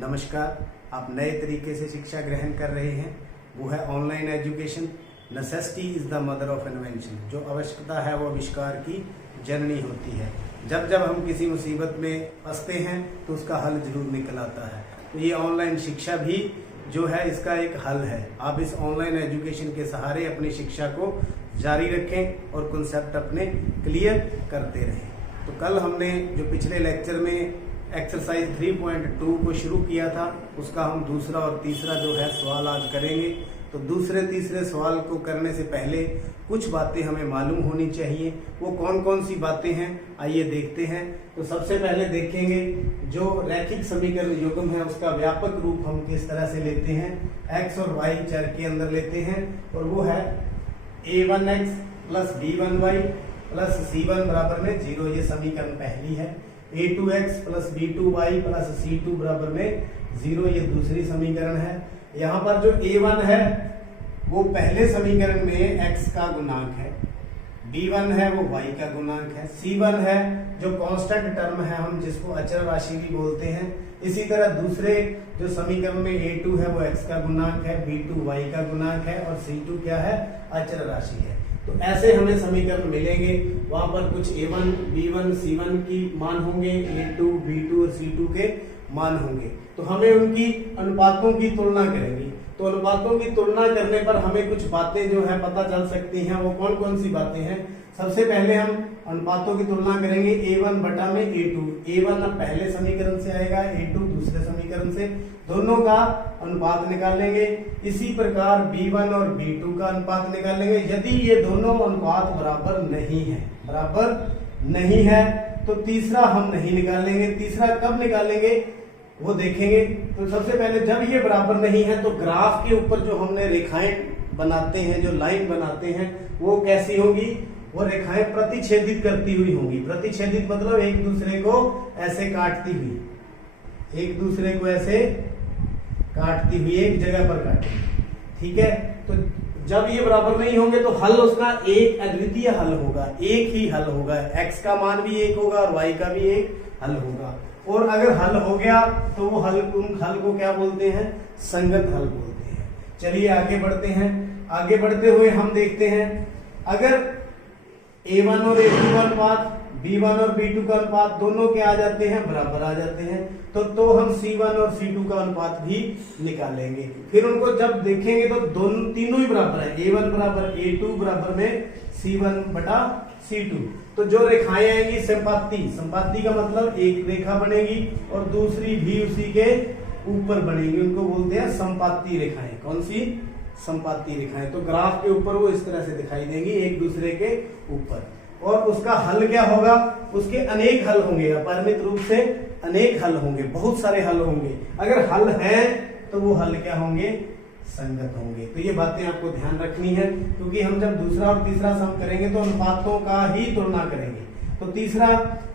नमस्कार। आप नए तरीके से शिक्षा ग्रहण कर रहे हैं, वो है online education. Necessity is the mother of invention. जो आवश्यकता है वो आविष्कार की जननी होती है। जब जब हम किसी मुसीबत में फंसते हैं तो उसका हल जरूर निकल आता है। तो ये ऑनलाइन शिक्षा भी जो है इसका एक हल है। आप इस ऑनलाइन एजुकेशन के सहारे अपनी शिक्षा को जारी रखें और कॉन्सेप्ट अपने क्लियर करते रहें। तो कल हमने जो पिछले लेक्चर में एक्सरसाइज 3.2 को शुरू किया था, उसका हम दूसरा और तीसरा जो है सवाल आज करेंगे। तो दूसरे तीसरे सवाल को करने से पहले कुछ बातें हमें मालूम होनी चाहिए। वो कौन कौन सी बातें हैं, आइए देखते हैं। तो सबसे पहले देखेंगे जो रैखिक समीकरण युग्म है उसका व्यापक रूप हम किस तरह से लेते हैं। x और y चर के अंदर लेते हैं और वो है a1x plus b1y plus c1 बराबर में 0। ये समीकरण पहली है। a2x plus b2y plus c2 बराबर में 0। ये दूसरी समीकरण है। यहाँ पर जो a1 है वो पहले समीकरण में x का गुणांक है, b1 है वो y का गुणांक है, c1 है जो कांस्टेंट टर्म है, हम जिसको अचर राशि भी बोलते हैं। इसी तरह दूसरे जो समीकरण में a2 है वो x का गुणांक है, b2 y का गुणांक है और c2 क्या है, अचर राशि है। तो ऐसे हमें समीकरण मिलेंगे। वहां पर कुछ a1, b1, c1 की मान होंगे, a2, b2 और c2 के मान होंगे। तो हमें उनकी अनुपातों की तुलना करेंगे। तो अनुपातों की तुलना करने पर हमें कुछ बातें जो है पता चल सकती हैं। वो कौन कौन सी बातें हैं? सबसे पहले हम अनुपातों की तुलना करेंगे a1 बटा में a2। a1 अब पहले समीकरण से आएगा, a2 दूसरे समीकरण से, दोनों का अनुपात निकालेंगे। इसी प्रकार b1 और b2 का अनुपात निकालेंगे। यदि ये दोनों अनुपात बराबर नहीं है तो तीसरा हम नहीं निकालेंगे। तीसरा कब निकालेंगे वो देखेंगे। तो सबसे पहले जब ये बराबर नहीं है तो ग्राफ के ऊपर जो हमने रेखाएं बनाते हैं, जो लाइन बनाते हैं, वो कैसी होंगी? वो रेखाएं प्रतिच्छेदित करती हुई होंगी। प्रतिच्छेदित मतलब एक दूसरे को ऐसे काटती हुई, एक दूसरे को ऐसे काटती हुई, एक जगह पर काटेंगे। ठीक है। तो जब ये बराबर नहीं होंगे तो हल उसका एक अद्वितीय हल होगा, एक ही हल होगा। x का मान भी एक होगा और y का भी एक हल होगा। और अगर हल हो गया तो वो हल को क्या बोलते हैं? संगत हल बोलते हैं। चलिए आगे बढ़ते हैं। आगे बढ़ते हुए हम देखते हैं अगर a1 और a2 का अनुपात, b1 और b2 का अनुपात दोनों के आ जाते हैं, बराबर आ जाते हैं, तो हम c1 और c2 का अनुपात भी निकालेंगे। फिर उनको जब देखेंगे तो दोनों तीनों ही बराबर है, a1 बराबर a2 बराबर में c1 बटा c2। तो जो रेखाएं आएंगी संपाती का मतलब एक रेखा बनेगी और दूसरी भी उसी के ऊपर बनेगी, उनको बोलते हैं संपाती रेखाएं। कौन सी? संपाती रेखाएं। तो ग्राफ के ऊपर वो इस तरह से दिखाई देंगी, एक दूसरे के ऊपर। और उसका हल क्या होगा? उसके अनेक हल होंगे, अपरिमित रूप से अनेक हल होंगे, बहुत सारे हल होंगे। अगर हल है तो वो हल क्या होंगे? संगत होंगे। तो ये बातें आपको ध्यान रखनी है, क्योंकि हम जब दूसरा और तीसरा सम करेंगे तो अनुपातों का ही तुलना करेंगे। तो तीसरा,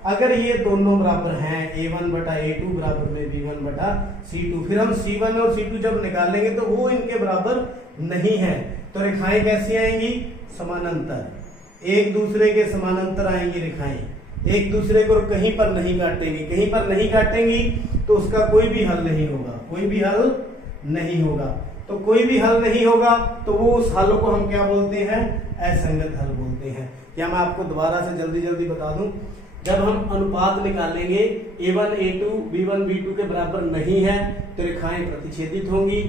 अगर ये दोनों बराबर हैं, a1 बटा a2 बराबर में b1 बटा c2, फिर हम c1 और c2 जब निकालेंगे तो वो इनके बराबर नहीं है। तो रेखाएं कैसी आएंगी? समानांतर, एक दूसरे के समानांतर आएंगी रेखाएं, एक दूसरे को कहीं पर नहीं काटेंगी। कहीं पर नहीं काटेंगी तो उसका कोई भी हल नहीं होगा, कोई भी हल नहीं होगा। तो कोई भी हल नहीं होगा तो वो उस हल को हम क्या बोलते हैं? असंगत हल बोलते हैं। या मैं आपको दोबारा से जल्दी बता दूं, जब हम अनुपात निकालेंगे a1 a2 b1 b2 के बराबर नहीं है तो रेखाएं प्रतिच्छेदित होंगी,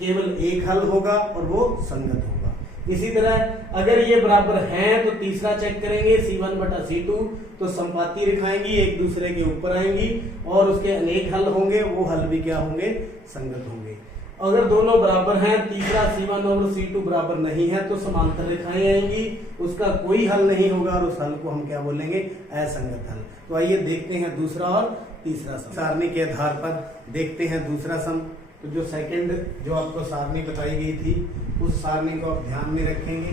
केवल एक हल होगा और वो संगत होगा। इसी तरह अगर ये बराबर हैं तो तीसरा चेक करेंगे c1 बटा c2, तो संपाती रेखाएंगी, एक दूसरे के ऊपर आएंगी और उसके अनेक हल होंगे, वो हल भी क्या होंगे? संगत होंगे। अगर दोनों बराबर हैं, तीसरा c1 और c2 बराबर नहीं है, तो समांतर रेखाएं आएंगी, उसका कोई हल नहीं होगा और उस हल को हम क्या बोलेंगे? असंगत हल। तो आइए देखते हैं दूसरा और तीसरा सम। सारणी के आधार पर देखते हैं दूसरा सम। तो जो सेकंड जो आपको सारणी बताई गई थी उस सारणी को आप ध्यान में रखेंगे।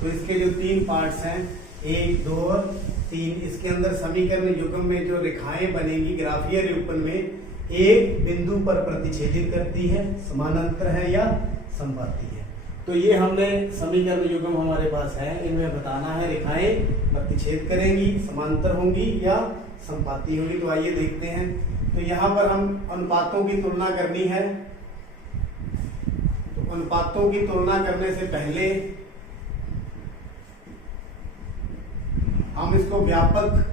तो इसके जो 3 पार्ट्स हैं, 1, 2 और 3, इसके अंदर समीकरण युग्म में जो रेखाएं बनेगी ग्राफीय निरूपण में एक बिंदु पर प्रतिच्छेदित करती है, समानांतर है या संपाती है। तो ये हमने समीकरण युग्म हमारे पास है, इनमें बताना है रेखाएं प्रतिच्छेद करेंगी, समांतर होंगी या संपाती होंगी। तो आइए देखते हैं। तो यहाँ पर हम अनुपातों की तुलना करनी है। तो अनुपातों की तुलना करने से पहले हम इसको व्यापक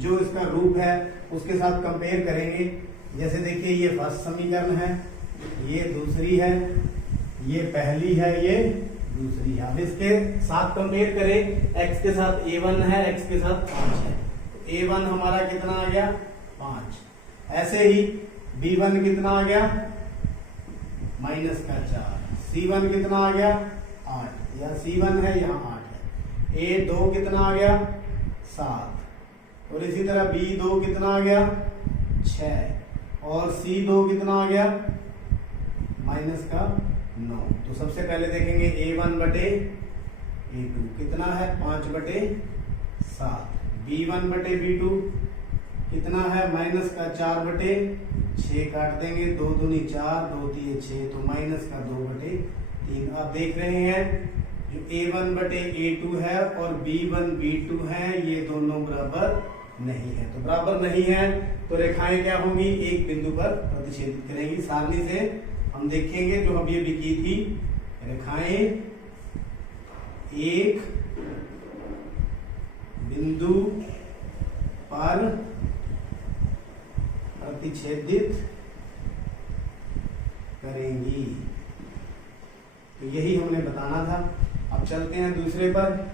जो इसका रूप है उसके साथ कंपेयर करेंगे। जैसे देखिए ये फर्स्ट समीकरण है, ये दूसरी है, ये पहली है, ये दूसरी है। अब इसके साथ कंपेयर करें, x के साथ a1 है, x के साथ 5 है। a1 हमारा कितना आ गया 5। ऐसे ही b1 कितना आ गया -4, c1 कितना आ गया 8, या c1 है यहाँ 8 है। a2 कितना आ गया 7, और इसी तरह b2 कितना आ गया 6, और c2 कितना आ गया -9। तो सबसे पहले देखेंगे a1 बटे a2 कितना है 5/7, b1 बटे b2 कितना है -4 बटे 6, काट देंगे 2 दूनी 4, 2 तीन 6, तो -2/3। आप देख रहे हैं जो a1 बटे a2 है और b1 b2 है, ये दोनों बराबर नहीं है। तो बराबर नहीं है तो रेखाएं क्या होंगी, एक बिंदु पर प्रतिच्छेदित करेंगी। सारणी से हम देखेंगे जो अभी अभी की थी, रेखाएं एक बिंदु पर प्रतिच्छेदित करेंगी। तो यही हमने बताना था। अब चलते हैं दूसरे पर।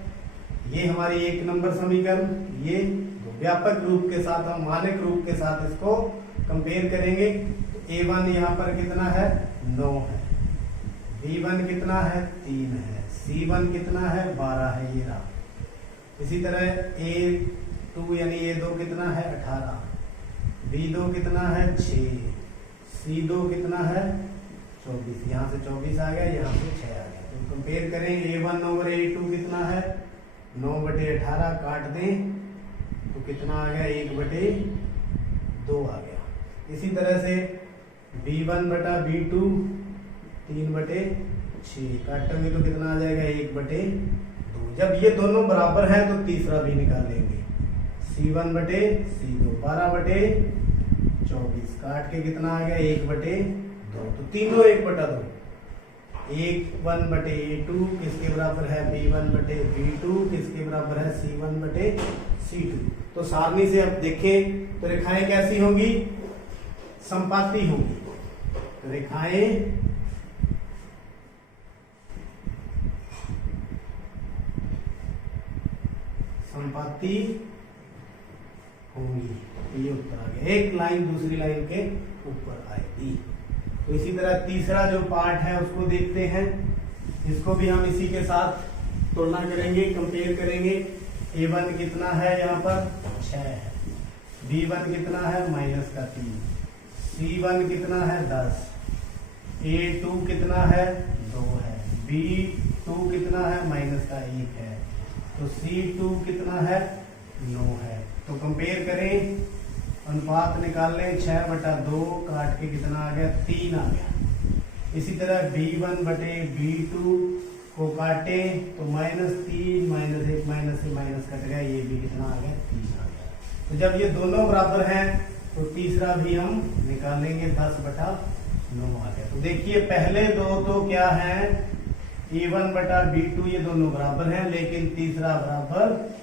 ये हमारी 1 नंबर समीकरण, ये व्यापक रूप के साथ हम मानक रूप के साथ इसको कंपेयर करेंगे। तो a1 यहाँ पर कितना है 9 है, b1 कितना है 3 है, c1 कितना है 12 है, ये रहा। इसी तरह a2 यानी a2 कितना है 18, b2 कितना है 6, c2 कितना है 24, यहाँ से 24 आ गया, यहाँ से 6 आ गया। तो कंपेयर करें a1 और a2 कितना है 9/18, काट दें तो कितना आ गया 1/2 आ गया। इसी तरह से b1 बटा b2 3/6, काटेंगे तो कितना आ जाएगा 1/2। जब ये दोनों बराबर हैं तो तीसरा भी निकालेंगे, c1 बटे c2 12/24, काट के कितना आ गया 1/2। तो तीनों 1/2। 1 बटे a2 किसके बराबर है b1 बटे b2, किसके बराबर है c1 बटे c2। तो सारणी से अब देखें तो रेखाएं कैसी होंगी, संपाती होंगी। तो रेखाएं संपाती होंगी। ये उत्तर आ गया, एक लाइन दूसरी लाइन के ऊपर आएगी। तो इसी तरह तीसरा जो पार्ट है उसको देखते हैं। इसको भी हम इसी के साथ तुलना करेंगे, कंपेयर करेंगे। a1 कितना है यहाँ पर 6 है, b1 कितना है -3, c1 कितना है 10, a2 कितना है 2 है, b2 कितना है -1 है, तो c2 कितना है 9 है। तो कंपेयर करें, अनुपात निकाल लें, 6/2, काट के कितना आ गया 3 आ गया। इसी तरह b1 बटे b2 को काटे तो -3 -1 माइनस से माइनस कट गया, ये भी कितना आ गया 3 आ गया। तो जब ये दोनों बराबर हैं तो तीसरा भी हम निकालेंगे, 10/9 आ गया। तो देखिए पहले दो तो क्या है a1 बटा b2, ये दोनों बराबर हैं, लेकिन तीसरा बराबर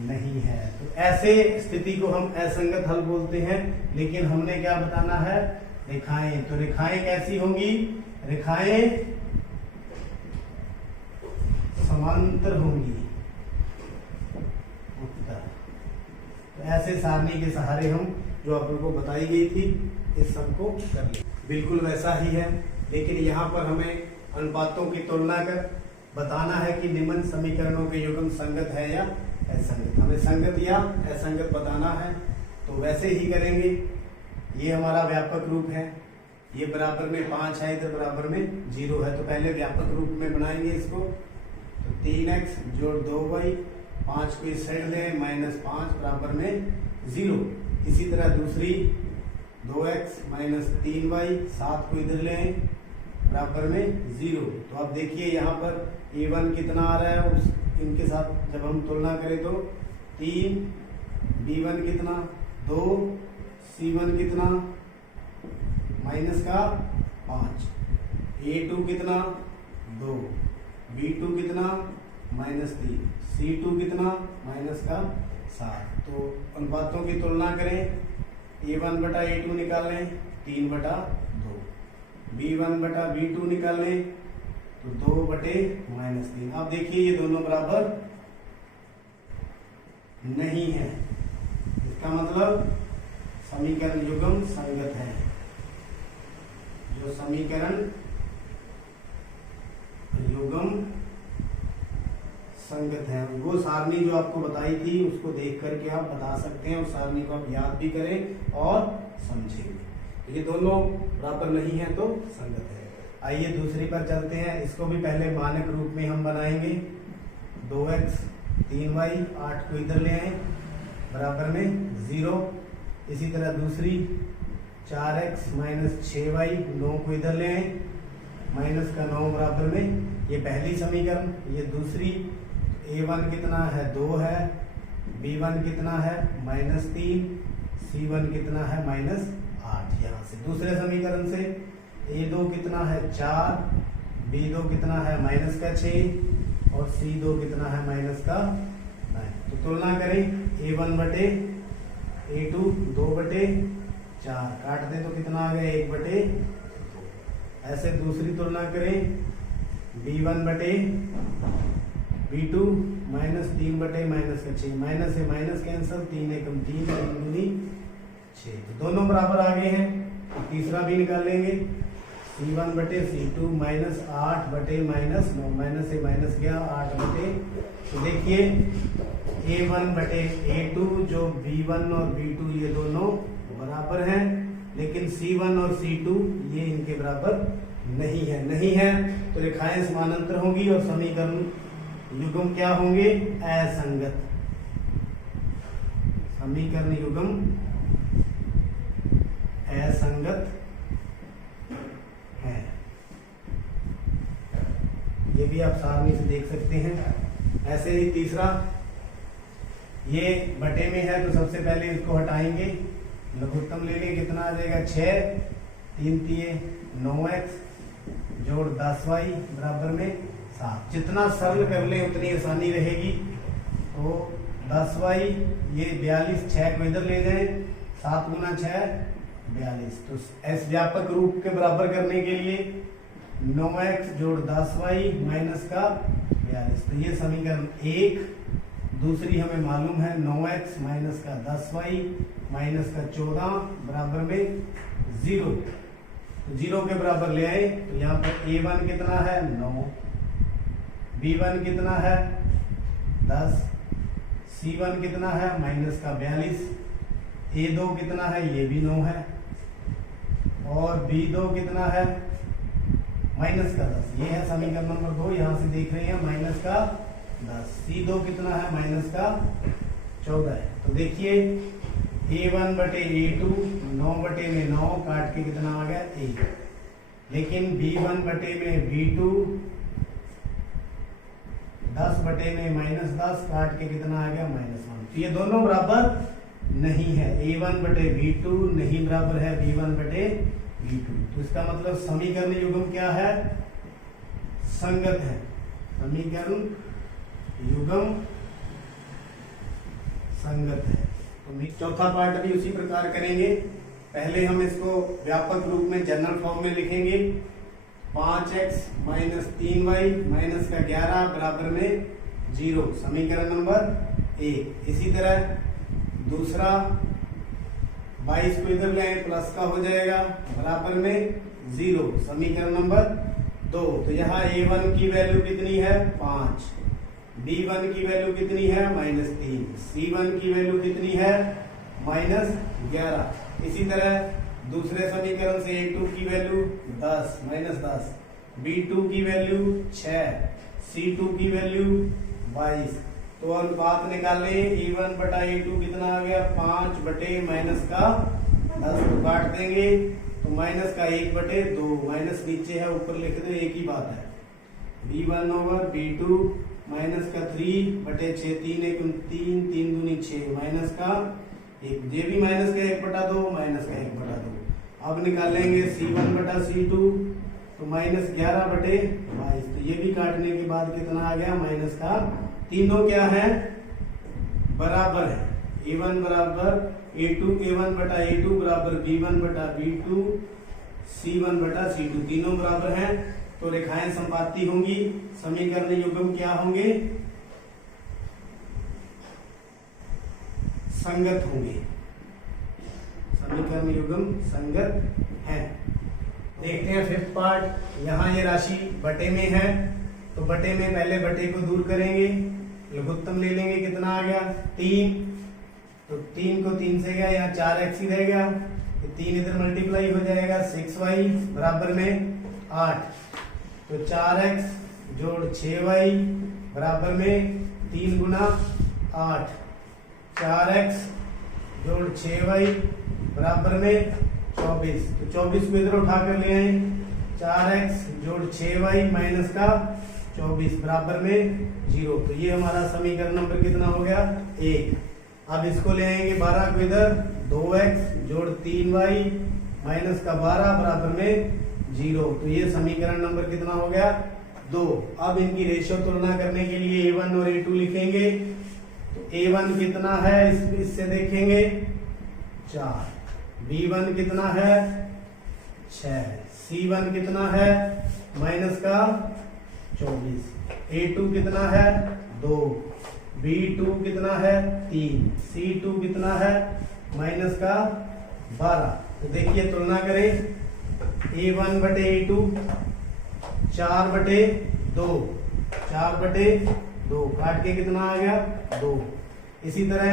नहीं है। तो ऐसे स्थिति को हम असंगत हल बोलते हैं। लेकिन हमने क्या बताना है, रेखाएं। तो रेखाएं कैसी होंगी, रेखाएं समांतर होंगी। उत्तर। तो ऐसे सारणी के सहारे हम जो आप लोगों को बताई गई थी इस सबको कर लें। बिल्कुल वैसा ही है, लेकिन यहाँ पर हमें अनुपातों की तुलना कर बताना है कि निम्न समीकरणों के युग्म संगत है या असंगत। हमें संगत या असंगत बताना है, तो वैसे ही करेंगे। ये हमारा व्यापक रूप है, ये बराबर में 5 है, इधर बराबर में 0 है। तो पहले व्यापक रूप में बनाएंगे इसको। तो 3x जोड़ 2y, 5 को इस साइड दें, -5 बराबर में 0। इसी तरह दूसरी 2x -3y, 7 को इधर लें, बराबर में 0। तो अब देखिए यहाँ पर a1 कितना आ रहा है, उस इनके साथ जब हम तुलना करें तो 3, b1 कितना 2, C1 कितना माइनस का 5, A2 कितना 2, B2 कितना -3, C2 कितना माइनस का 7। तो अनुपातों की तुलना करें, A1 बटा A2 निकाल लें 3/2, B1 बटा B2 निकाल लें तो 2/-3। अब देखिए ये दोनों बराबर नहीं है, इसका मतलब समीकरण युग्म संगत है। जो समीकरण युग्म संगत है, वो सारणी जो आपको बताई थी उसको देख करके आप बता सकते हैं, उस सारणी को आप याद भी करें और समझेंगे। ये दोनों बराबर नहीं है तो संगत है। आइए दूसरी पर चलते हैं। इसको भी पहले मानक रूप में हम बनाएंगे। 2x 3y 8 को इधर ले आए बराबर में 0। इसी तरह दूसरी 4x - 6y 9 को इधर ले आए माइनस का 9 बराबर में, ये पहली समीकरण। ये दूसरी A1 कितना है 2 है, B1 कितना है -3, C1 कितना है -8। यहाँ से दूसरे समीकरण से A2 कितना है 4, B2 कितना है -6 और C2 कितना है -9। तो तुलना करें, A1 बटे A2 2/4, काट दें तो कितना आ गया 1/2। ऐसे दूसरी तुलना करें, B1 बटे B2 -3/-6, माइनस से माइनस कैंसल, 3 एकम 3, 3 दूनी 6। तो दोनों बराबर आ गए हैं। तो तीसरा भी निकाल लेंगे, C1 बटे C2 -8/-9, माइनस से माइनस गया 8/। तो देखिए A1 बटे A2 जो B1 और B2 ये दोनों बराबर हैं, लेकिन C1 और C2 ये इनके बराबर नहीं है। तो रेखाएं समानांतर होंगी और समीकरण युग्म क्या होंगे, असंगत। समीकरण युग्म असंगत है। ये भी आप सारणी से देख सकते हैं। ऐसे ही तीसरा, ये बटे में है तो सबसे पहले इसको हटाएंगे, लघुत्तम ले लें, कितना आ जाएगा 6, 3 तिये 9x जोड़ 10y बराबर में 7। जितना सरल कर लें उतनी आसानी रहेगी। तो 10y ये 42, 6 को इधर ले जाएं, 7 गुना 6 42। तो इस व्यापक रूप के बराबर करने के लिए 9x जोड़ 10y माइनस का 42। तो ये समीकरण 1। दूसरी हमें मालूम है 9x माइनस का 10y माइनस का 14 बराबर में 0। तो 0 के बराबर ले आए तो यहाँ पर A1 कितना है 9, B1 कितना है 10, C1 कितना है माइनस का 42, A2 कितना है ये भी 9 है और B2 कितना है माइनस का 10। ये है समीकरण नंबर 2। यहाँ से देख रहे हैं माइनस का 10। C2 कितना है माइनस का 14 है। तो देखिए A1 बटे A2 9/9 काट के कितना आ गया 1, लेकिन B1 बटे में B2 10/-10 काट के कितना आ गया -1। तो ये दोनों बराबर नहीं है। A1 बटे B2 नहीं बराबर है B1 बटे B2। तो इसका मतलब समीकरण युग्म क्या है, संगत है। समीकरण युग्म संगत है। तो चौथा पार्ट भी उसी प्रकार करेंगे। पहले हम इसको व्यापक रूप में जनरल फॉर्म में लिखेंगे, 5x - 3y माइनस का 11 बराबर में 0, समीकरण नंबर 1। इसी तरह दूसरा 22 को इधर ले प्लस का हो जाएगा बराबर में 0, समीकरण नंबर 2। तो यहाँ A1 की वैल्यू कितनी है 5, B1 की वैल्यू कितनी है -3, C1 की वैल्यू कितनी है -11। इसी तरह दूसरे समीकरण से A2 की वैल्यू 10 -10, B2 की वैल्यू 6, C2 की वैल्यू 22। तो अनुपात निकाल लें, A1 बटा A2 कितना आ गया 5 बटे माइनस का 10 को काट देंगे तो माइनस का 1/2, माइनस नीचे है ऊपर लिख दो, एक ही बात है। B1 ओवर B2 माइनस का 3/6, 3 1 3, 3 दूनी 6 माइनस का एक, ये भी माइनस का 1/2 माइनस का 1/2। अब निकालेंगे C1 बटा C2, तो -11/22। तो ये भी काटने के बाद कितना आ गया माइनस का, तीनों क्या है बराबर है। A1 बराबर A2, A1 बटा A2 बराबर B1 बटा B2, C1 बटा C2, तीनों बराबर हैं। तो रेखाएं संपाती होंगी, समीकरण युग्म क्या होंगे, संगत होंगे। समीकरण युग्म संगत है। देखते हैं फिफ्थ पार्ट। यहाँ ये राशि बटे में है, तो बटे में पहले बटे को दूर करेंगे, लघुत्तम ले लेंगे, कितना आ गया 3, तो 3 को 3 से गया, यहाँ 4x ही रह गया, 3 इधर मल्टीप्लाई हो जाएगा, 6y बराबर में 8, तो 4x जोड़ 6y बराबर में 3 गुना 8, 4x जोड़ 6y बराबर में 24, तो 24 को इधर उठा कर ले आए, 4x जोड़ 6y माइनस का 24 बराबर में 0। तो ये हमारा समीकरण नंबर कितना हो गया 1। अब इसको ले आएंगे 12 को इधर, 2x जोड़ 3y माइनस का 12 बराबर में 0। तो ये समीकरण नंबर कितना हो गया 2। अब इनकी रेशियो तुलना करने के लिए A1 और A2 लिखेंगे। तो A1 कितना है इससे देखेंगे 4, B1 कितना है 6, C1 कितना है माइनस का 24, A2 कितना है 2, B2 कितना है 3, C2 कितना है माइनस का 12। तो देखिए तुलना करें, A1 बटे A2 4/2, 4/2 काट के कितना आ गया 2। इसी तरह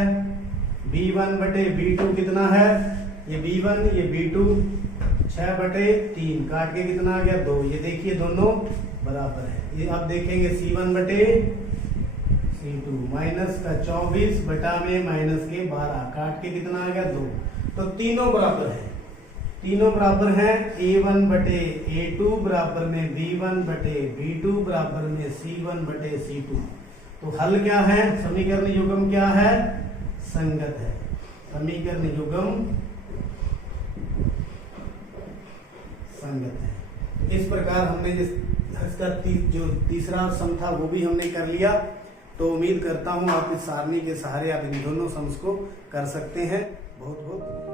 B1 बटे B2 कितना है, ये B1 ये B2 6/3 काट के कितना आ गया 2। ये देखिए दोनों बराबर है। ये अब देखेंगे C1 बटे C2 माइनस का 24 बटा में माइनस के 12 काट के कितना आ गया 2। तो तीनों बराबर है, तीनों बराबर हैं। A1 बटे A2 बराबर में B1 बटे B2 बराबर में C1 बटे C2। तो हल क्या है, समीकरण युग्म क्या है, संगत है। समीकरण युग्म संगत है। इस प्रकार हमने इसका जो तीसरा सम था वो भी हमने कर लिया। तो उम्मीद करता हूं आप इस सारणी के सहारे आप इन दोनों सम्स को कर सकते हैं। बहुत बहुत